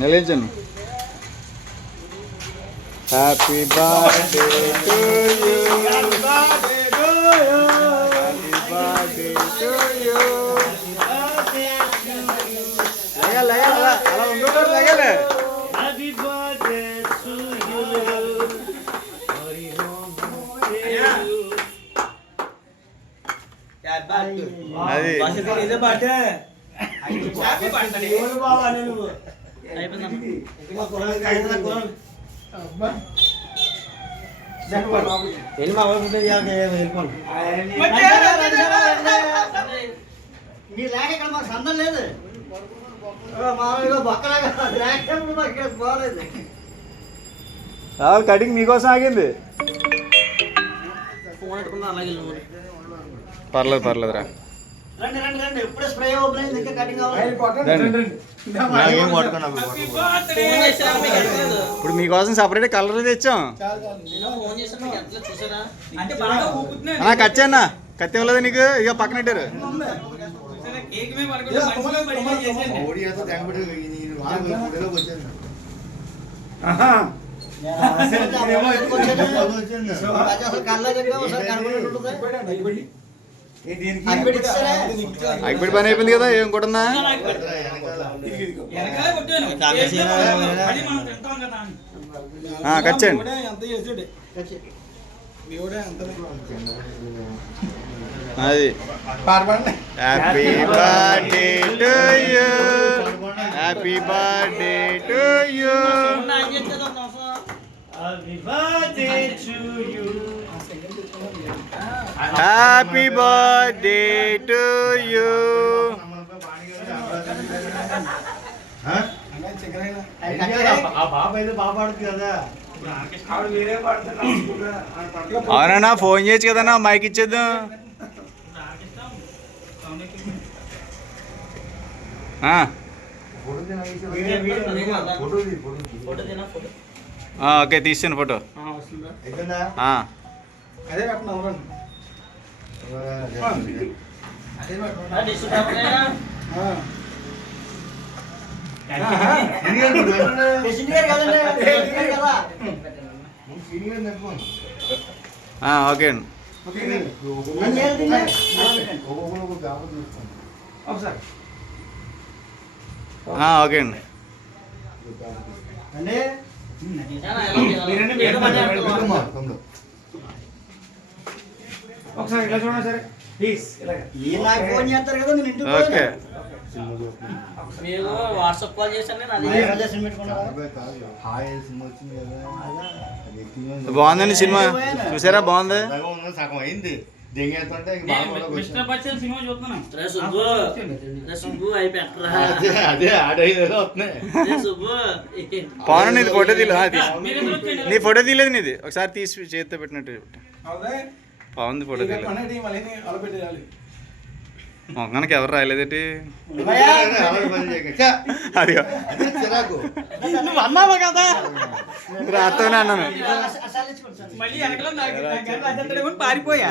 నిలిచండి. Happy birthday to you, happy birthday to you. అలా ఉండకూడదు, లగలే. Happy birthday to you. అది మీరు లేక ఇక్కడ మాకు సందం లేదు. మామూలుగా బొక్కలాగా లేకపోతే మాకు ఇక్కడ పోలేదు. రావాలి, కటింగ్ మీకోసం ఆగింది. పర్లేదు పర్లేదురా. రండి రండి రండి, ఎప్పుడే స్ప్రే ఓపెన్ అయింది, ఇంకా కటింగ్ అవ్వాలి. ఇప్పుడు మీకోసం సపరేట్ కలర్ తెచ్చాం. కచ్చి అన్న, కత్తి ఇవ్వలేదు నీకు? ఇక పక్కన పెట్టారు. అగ్గిపెట్టి పని అయిపోయింది కదా, ఏం కొట్టిందా? కచ్చండి. అది happy birthday to you, happy birthday to you, happy birthday to you, happy birthday to you. అవునన్నా, ఫోన్ చేయొచ్చు కదన్నా, మైక్ ఇచ్చేద్దాం. ఓకే, తీస్తాను ఫోటో. ఓకే అండి. ఓకే అండి. ఒకసారి ఇలా చూడండి సరే ప్లీజ్. ఫోన్ చేస్తారు కదా, నేను ఇంటికి ఓకే. మీరు వాట్సాప్ కాల్ చేశాను, బాగుందండి సినిమా, చూసారా? బాగుంది. సగం అయింది. పవన్ నీది ఫోటో తీయలేదు, నీ ఫోటో తీయలేదు నీది. ఒకసారి తీసి చేతితో పెట్టినట్టు పవన్ ఫోటో తీయలేదు. మొక్కనికి ఎవరు రాయలేదేటి? అదిగో నువ్వు అన్నావు కదా, రాత్తోనే అన్నాను. పారిపోయా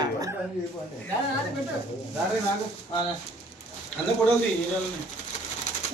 అన్న ఫోటో